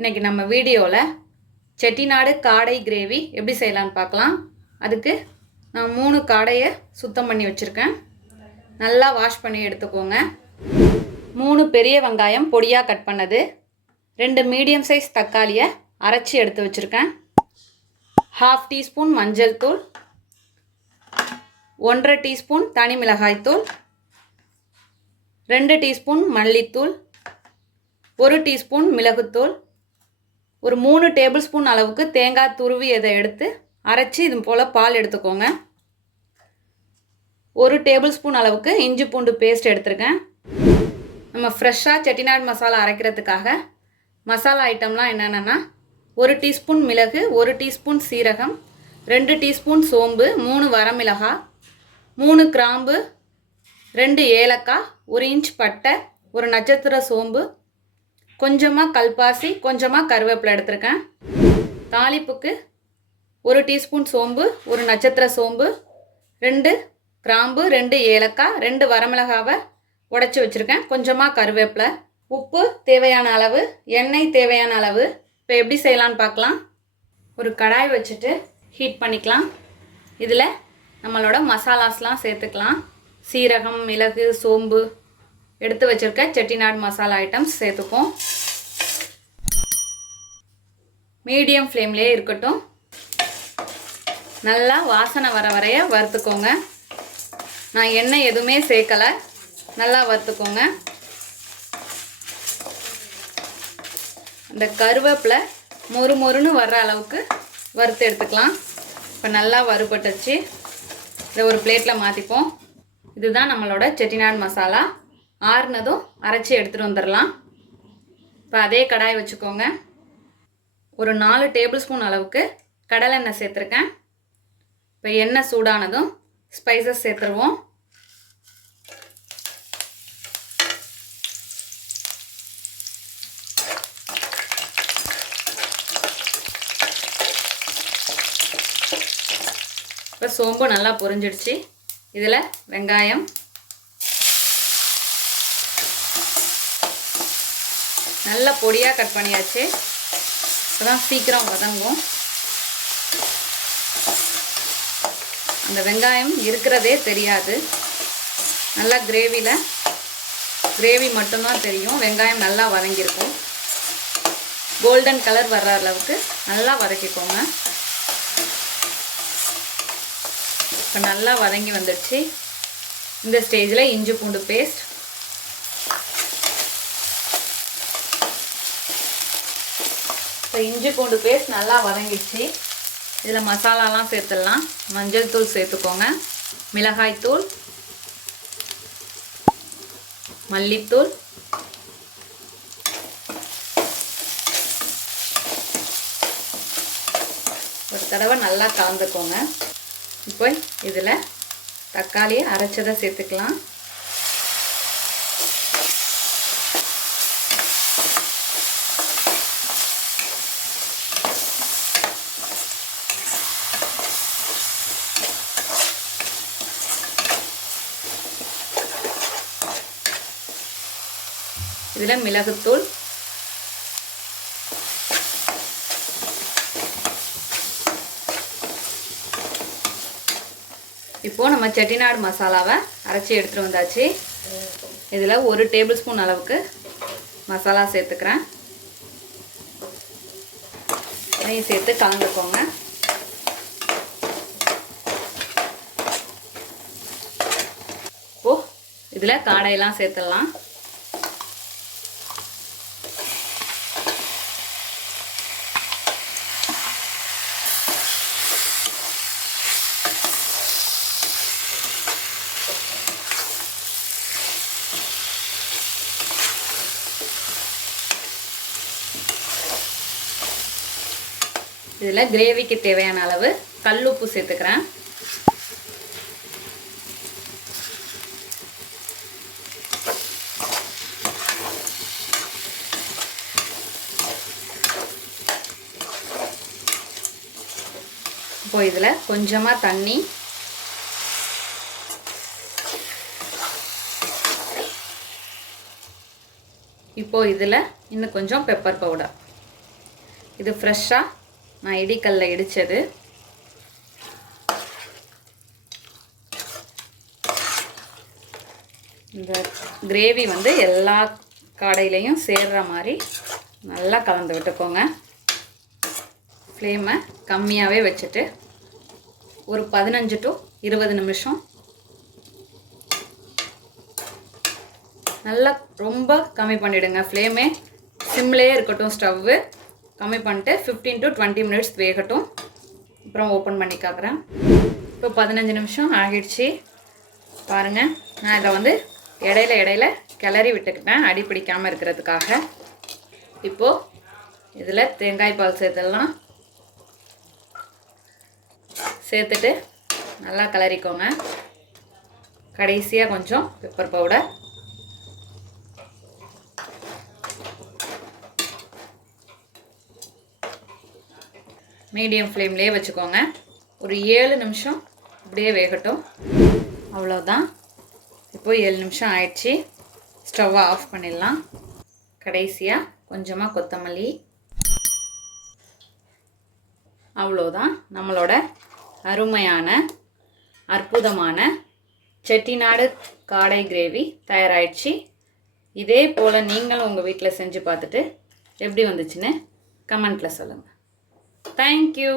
இன்றைக்கி நம்ம வீடியோவில் செட்டிநாடு காடை கிரேவி எப்படி செய்யலான்னு பார்க்கலாம். அதுக்கு நான் 3 காடையை சுத்தம் பண்ணி வச்சுருக்கேன். நல்லா வாஷ் பண்ணி எடுத்துக்கோங்க. 3 பெரிய வெங்காயம் பொடியாக கட் பண்ணது, 2 மீடியம் சைஸ் தக்காளியை அரைச்சி எடுத்து வச்சுருக்கேன், 1/2 டீஸ்பூன் மஞ்சள் தூள், 1/2 டீஸ்பூன் தனி மிளகாய்த்தூள், 2 டீஸ்பூன் மல்லித்தூள், 1 டீஸ்பூன் மிளகுத்தூள், ஒரு 3 டேபிள் ஸ்பூன் அளவுக்கு தேங்காய் துருவி இதை எடுத்து அரைச்சி இது போல் பால் எடுத்துக்கோங்க. 1 டேபிள் ஸ்பூன் அளவுக்கு இஞ்சி பூண்டு பேஸ்ட் எடுத்துருக்கேன். நம்ம ஃப்ரெஷ்ஷாக செட்டிநாடு மசாலா அரைக்கிறதுக்காக மசாலா ஐட்டம்லாம் என்னென்னா 1 டீஸ்பூன் மிளகு, 1 டீஸ்பூன் சீரகம், 2 டீஸ்பூன் சோம்பு, 3 வரமிளகாய், 3 கிராம்பு, 2 ஏலக்காய், 1 இன்ச் பட்டை, 1 நட்சத்திர சோம்பு, கொஞ்சமாக கல்பாசி, கொஞ்சமாக கருவேப்பிலை எடுத்திருக்கேன். தாளிப்புக்கு 1 டீஸ்பூன் சோம்பு, 1 நட்சத்திர சோம்பு, 2 கிராம்பு, 2 ஏலக்காய், 2 வரமிளகாவை உடைச்சி வச்சுருக்கேன், கொஞ்சமாக கருவேப்பிலை, உப்பு தேவையான அளவு, எண்ணெய் தேவையான அளவு. இப்போ எப்படி செய்யலான்னு பார்க்கலாம். ஒரு கடாய் வச்சுட்டு ஹீட் பண்ணிக்கலாம். இதில் நம்மளோட மசாலாஸ்லாம் சேர்த்துக்கலாம். சீரகம், மிளகு, சோம்பு எடுத்து வச்சுருக்க செட்டிநாடு மசாலா ஐட்டம்ஸ் சேர்த்துப்போம். மீடியம் ஃப்ளேம்லேயே இருக்கட்டும். நல்லா வாசனை வர வரைய வறுத்துக்கோங்க. நான் எண்ணெய் எதுவுமே சேர்க்கலை, நல்லா வறுத்துக்கோங்க. அந்த கருவேப்பிலை மொறு மொறுன்னு வர்ற அளவுக்கு வறுத்து எடுத்துக்கலாம். இப்போ நல்லா வறுபட்டுச்சு. இதை ஒரு பிளேட்டில் மாற்றிப்போம். இதுதான் நம்மளோட செட்டிநாடு மசாலா. ஆறுனதும் அரைச்சி எடுத்துகிட்டு வந்துடலாம். இப்போ அதே கடாய் வச்சுக்கோங்க. ஒரு 4 டேபிள் ஸ்பூன் அளவுக்கு கடலெண்ணெய் சேர்த்துருக்கேன். இப்போ எண்ணெய் சூடானதும் ஸ்பைசஸ் சேர்த்துருவோம். இப்போ சோம்பு நல்லா பொரிஞ்சிடுச்சு. இதில் வெங்காயம், நல்லா பொடியாக கட் பண்ணியாச்சு. இப்போதான் சீக்கிரம் வதங்கும். அந்த வெங்காயம் இருக்கிறதே தெரியாது. நல்லா கிரேவி மட்டும்தான் தெரியும். வெங்காயம் நல்லா வதங்கியிருக்கும். கோல்டன் கலர் வர்ற அளவுக்கு நல்லா வதக்கிக்கோங்க. இப்போ நல்லா வதங்கி வந்துடுச்சு. இந்த ஸ்டேஜில் இஞ்சி பூண்டு பேஸ்ட், இப்போ இஞ்சி பூண்டு பேஸ்ட் நல்லா வதங்கிடுச்சு. இதில் மசாலாலாம் சேர்த்துடலாம். மஞ்சள் தூள் சேர்த்துக்கோங்க, மிளகாய்த்தூள், மல்லித்தூள், ஒரு தடவை நல்லா கலந்துக்கோங்க. இப்போ இதில் தக்காளியை அரைச்சதை சேர்த்துக்கலாம். இதில் மிளகுத்தூள், இப்போது நம்ம செட்டிநாடு மசாலாவை அரைச்சி எடுத்துகிட்டு வந்தாச்சு. இதில் 1 டேபிள் ஸ்பூன் அளவுக்கு மசாலா சேர்த்துக்கிறேன். அதையும் சேர்த்து கலந்துக்கோங்க. இப்போது இதில் காடையெல்லாம் சேர்த்துடலாம். இதில் கிரேவிக்கு தேவையான அளவு கல்லுப்பு சேர்த்துக்கிறேன். இப்போ இதில் கொஞ்சமாக தண்ணி, இப்போ இதில் இன்னும் கொஞ்சம் பெப்பர் பவுடர். இது ஃப்ரெஷ்ஷாக நான் இடிக்கல்ல இடித்தது. இந்த கிரேவி வந்து எல்லா காடையிலையும் சேர்கிற மாதிரி நல்லா கலந்து விட்டுக்கோங்க. ஃப்ளேமை கம்மியாகவே வச்சுட்டு ஒரு 15 to 20 நிமிஷம் நல்லா ரொம்ப கம்மி பண்ணிவிடுங்க. ஃப்ளேமே சிம்லேயே இருக்கட்டும். ஸ்டவ்வு கம்மி பண்ணிட்டு 15 to 20 மினிட்ஸ் வேகட்டும். அப்புறம் ஓப்பன் பண்ணி காக்குறேன். இப்போ 15 நிமிஷம் ஆகிடுச்சு பாருங்கள். நான் இதை வந்து இடையில கிளறி விட்டுக்கிட்டேன் அடி பிடிக்காமல் இருக்கிறதுக்காக. இப்போது இதில் தேங்காய் பால் சேர்த்துட்டு நல்லா கிளறிக்கோங்க. கடைசியாக கொஞ்சம் பெப்பர் பவுடர், மீடியம் ஃப்ளேம்லேயே வச்சுக்கோங்க. ஒரு 7 நிமிஷம் அப்படியே வேகட்டும். அவ்வளோதான். இப்போ 7 நிமிஷம் ஆயிடுச்சு. ஸ்டவ்வை ஆஃப் பண்ணிடலாம். கடைசியாக கொஞ்சமாக கொத்தமல்லி. அவ்வளோதான். நம்மளோட அருமையான அற்புதமான செட்டிநாடு காடை கிரேவி தயாராகிடுச்சு. இதே போல் நீங்களும் உங்கள் வீட்டில் செஞ்சு பார்த்துட்டு எப்படி வந்துச்சுன்னு கமெண்ட்டில் சொல்லுங்கள். தேங்க்யூ.